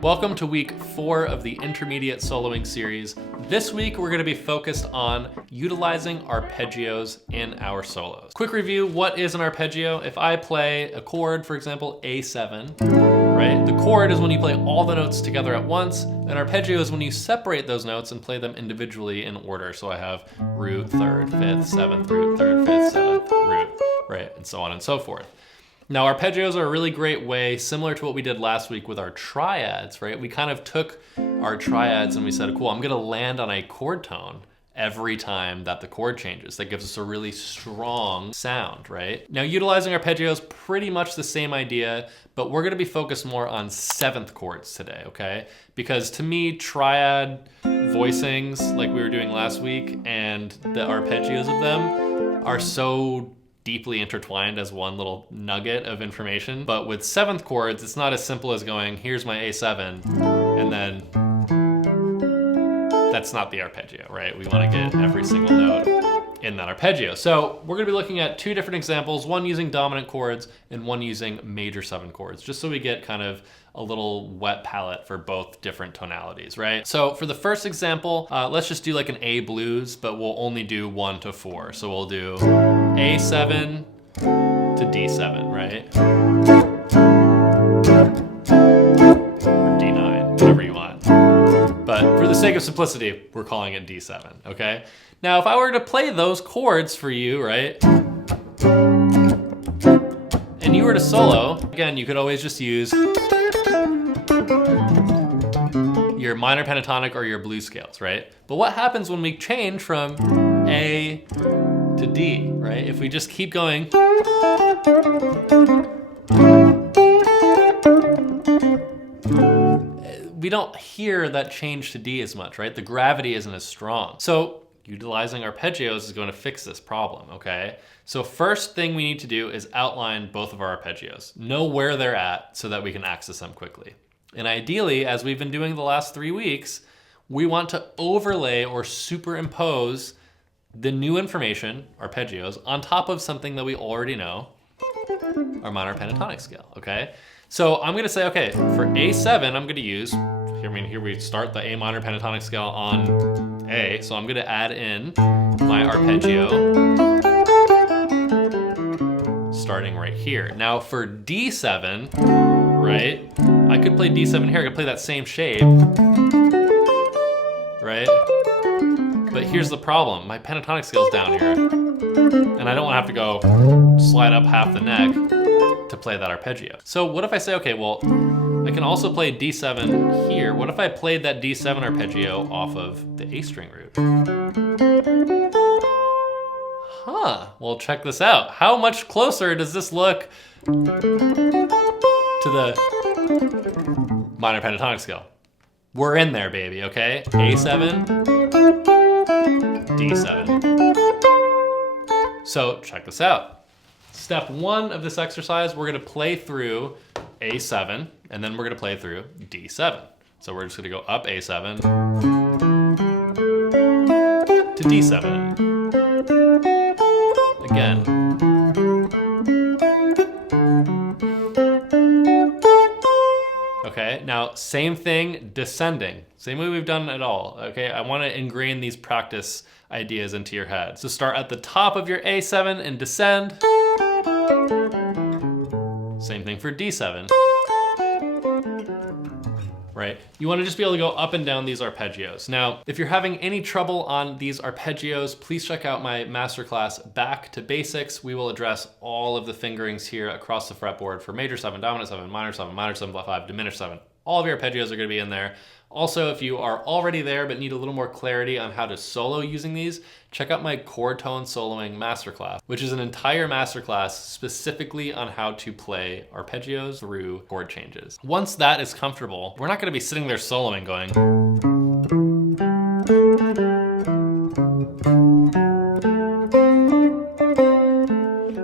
Welcome to week 4 of the intermediate soloing series. This week we're going to be focused on utilizing arpeggios in our solos. Quick review, what is an arpeggio? If I play a chord, for example, A7, right? The chord is when you play all the notes together at once. An arpeggio is when you separate those notes and play them individually in order. So I have root, 3rd, 5th, 7th, root, 3rd, 5th, 7th, root, right? And so on and so forth. Now, arpeggios are a really great way, similar to what we did last week with our triads, right? We kind of took our triads and we said, cool, I'm gonna land on a chord tone every time that the chord changes. That gives us a really strong sound, right? Now, utilizing arpeggios, pretty much the same idea, but we're gonna be focused more on 7th chords today, okay? Because to me, triad voicings, like we were doing last week, and the arpeggios of them are so deeply intertwined as one little nugget of information. But with 7th chords, it's not as simple as going, here's my A7, and then that's not the arpeggio, right? We want to get every single note in that arpeggio. So we're going to be looking at 2 different examples, one using dominant chords and one using major 7 chords, just so we get kind of a little wet palette for both different tonalities, right? So for the first example, let's just do like an A blues, but we'll only do 1 to 4. So we'll do A7 to D7, right? Or D9, whatever you want. But for the sake of simplicity, we're calling it D7, okay? Now, if I were to play those chords for you, right? And you were to solo, again, you could always just use your minor pentatonic or your blues scales, right? But what happens when we change from A to D, right? If we just keep going, we don't hear that change to D as much, right? The gravity isn't as strong. So utilizing arpeggios is going to fix this problem, okay? So first thing we need to do is outline both of our arpeggios. Know where they're at so that we can access them quickly. And ideally, as we've been doing the last 3 weeks, we want to overlay or superimpose the new information, arpeggios, on top of something that we already know, our minor pentatonic scale, okay? So I'm gonna say, okay, for A7, I'm gonna use, here we start the A minor pentatonic scale on A, so I'm gonna add in my arpeggio, starting right here. Now for D7, right, I could play D7 here, I could play that same shape, right? But here's the problem, my pentatonic scale's down here, and I don't wanna have to go slide up half the neck to play that arpeggio. So what if I say, okay, well, I can also play D7 here. What if I played that D7 arpeggio off of the A string root? Huh, well, check this out. How much closer does this look to the minor pentatonic scale? We're in there, baby, okay? A7, D7. So check this out. Step 1 of this exercise, we're gonna play through A7, and then we're gonna play through D7. So we're just gonna go up A7 to D7. Again. Okay, now same thing, descending. Same way we've done it all, okay? I wanna ingrain these practice ideas into your head. So start at the top of your A7 and descend. Same thing for D7. Right? You want to just be able to go up and down these arpeggios. Now, if you're having any trouble on these arpeggios, please check out my masterclass, Back to Basics. We will address all of the fingerings here across the fretboard for major 7, dominant 7, minor 7, minor 7, flat 5, diminished 7. All of your arpeggios are going to be in there. Also, if you are already there but need a little more clarity on how to solo using these, check out my chord tone soloing masterclass, which is an entire masterclass specifically on how to play arpeggios through chord changes. Once that is comfortable, we're not going to be sitting there soloing going,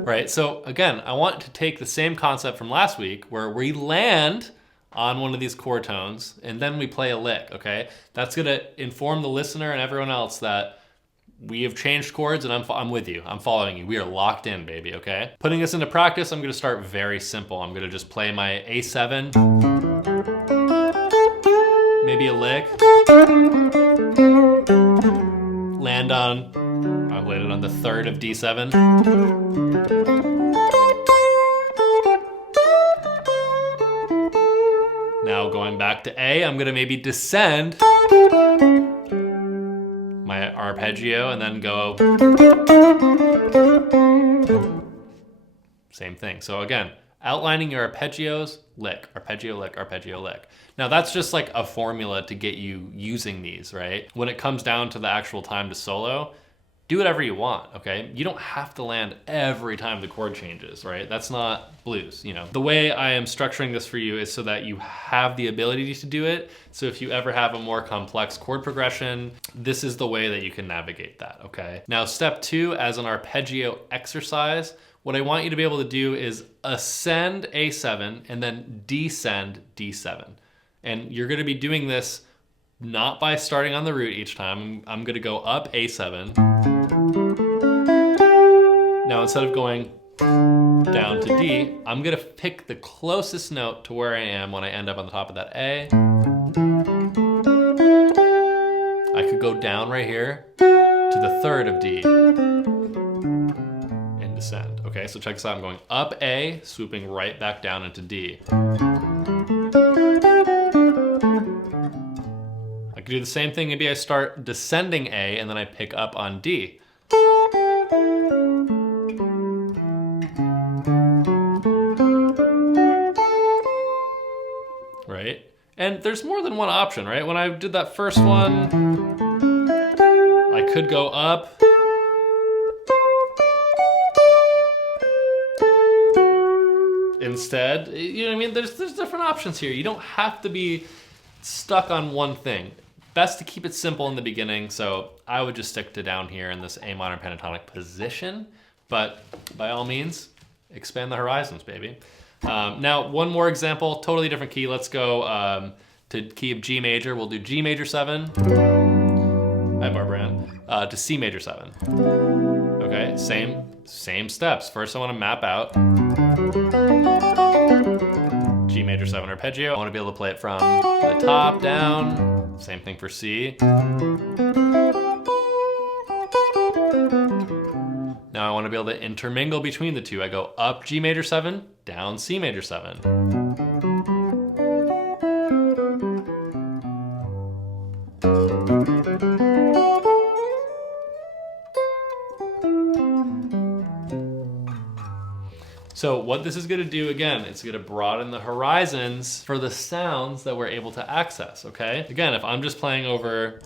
right? So again, I want to take the same concept from last week where we land on one of these chord tones and then we play a lick, okay? That's gonna inform the listener and everyone else that we have changed chords and I'm with you. I'm following you. We are locked in, baby, okay? Putting this into practice, I'm gonna start very simple. I'm gonna just play my A7, maybe a lick, I'll land it on the 3rd of D7. Now going back to A, I'm gonna maybe descend my arpeggio and then go. Same thing. So again, outlining your arpeggios, lick, arpeggio, lick, arpeggio, lick. Now that's just like a formula to get you using these, right? When it comes down to the actual time to solo, do whatever you want, okay? You don't have to land every time the chord changes, right? That's not blues, you know? The way I am structuring this for you is so that you have the ability to do it. So if you ever have a more complex chord progression, this is the way that you can navigate that, okay? Now, step 2, as an arpeggio exercise, what I want you to be able to do is ascend A7 and then descend D7. And you're gonna be doing this not by starting on the root each time. I'm gonna go up A7. Now instead of going down to D, I'm gonna pick the closest note to where I am when I end up on the top of that A. I could go down right here to the 3rd of D and descend. Okay, so check this out. I'm going up A, swooping right back down into D. I could do the same thing. Maybe I start descending A and then I pick up on D. Right? And there's more than one option, right? When I did that first one, I could go up. Instead, you know what I mean? There's different options here. You don't have to be stuck on one thing. Best to keep it simple in the beginning, so I would just stick to down here in this A minor pentatonic position, but by all means, expand the horizons, baby. Now, one more example, totally different key. Let's go to key of G major. We'll do G major 7. Hi, Barbara. To C major 7. Okay, same steps. First, I want to map out G major 7 arpeggio. I want to be able to play it from the top down. Same thing for C. Now I want to be able to intermingle between the two. I go up G major 7, down C major 7. So what this is gonna do, again, it's gonna broaden the horizons for the sounds that we're able to access, okay? Again, if I'm just playing over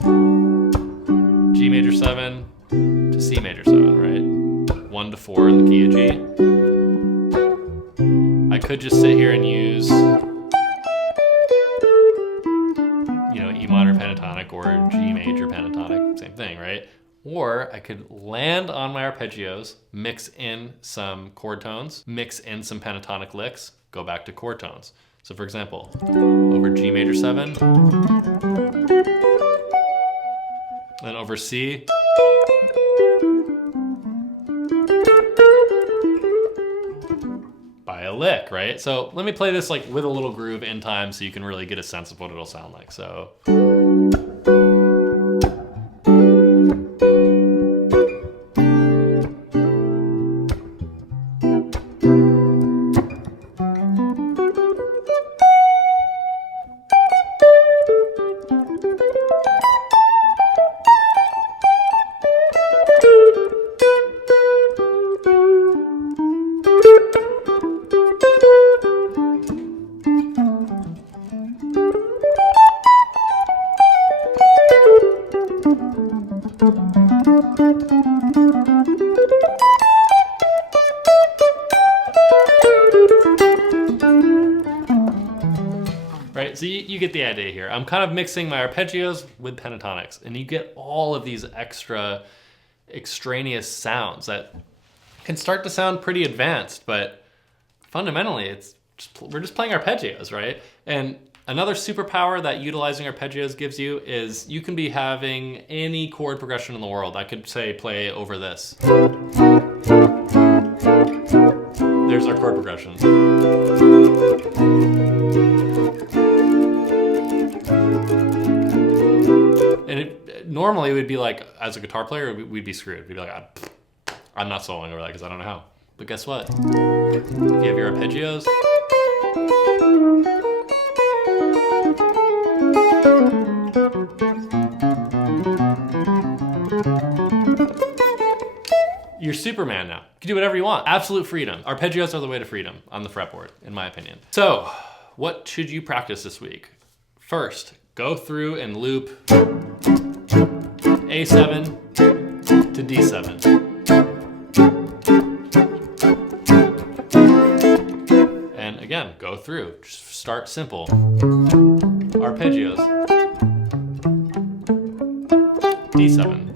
G major 7 to C major 7, right? 1 to 4 in the key of G. I could just sit here and use, you know, E minor pentatonic or G major pentatonic, same thing, right? Or I could land on my arpeggios, mix in some chord tones, mix in some pentatonic licks, go back to chord tones. So for example, over G major 7, then over C, by a lick, right? So let me play this like with a little groove in time so you can really get a sense of what it'll sound like. So. Right, so you get the idea here. I'm kind of mixing my arpeggios with pentatonics, and you get all of these extra extraneous sounds that can start to sound pretty advanced, but fundamentally we're just playing arpeggios, right? And Another superpower that utilizing arpeggios gives you is you can be having any chord progression in the world. I could say play over this. There's our chord progression. And normally we'd be like, as a guitar player, we'd be screwed. We'd be like, I'm not soloing over that because I don't know how. But guess what? If you have your arpeggios, you're Superman now. You can do whatever you want. Absolute freedom. Arpeggios are the way to freedom on the fretboard, in my opinion. So, what should you practice this week? First, go through and loop A7 to D7. And again, go through. Just start simple. Arpeggios. D7.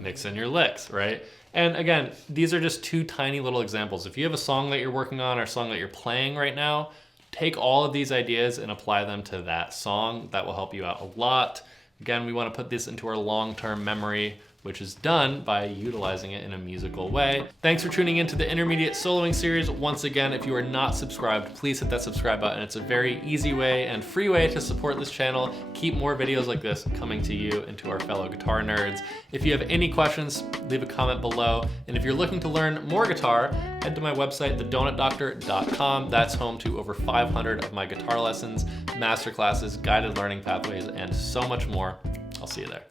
Mix in your licks, right? And again, these are just two tiny little examples. If you have a song that you're working on or a song that you're playing right now, take all of these ideas and apply them to that song. That will help you out a lot. Again, we want to put this into our long-term memory, which is done by utilizing it in a musical way. Thanks for tuning into the Intermediate Soloing series. Once again, if you are not subscribed, please hit that subscribe button. It's a very easy way and free way to support this channel. Keep more videos like this coming to you and to our fellow guitar nerds. If you have any questions, leave a comment below. And if you're looking to learn more guitar, head to my website, thedonutdoctor.com. That's home to over 500 of my guitar lessons, masterclasses, guided learning pathways, and so much more. I'll see you there.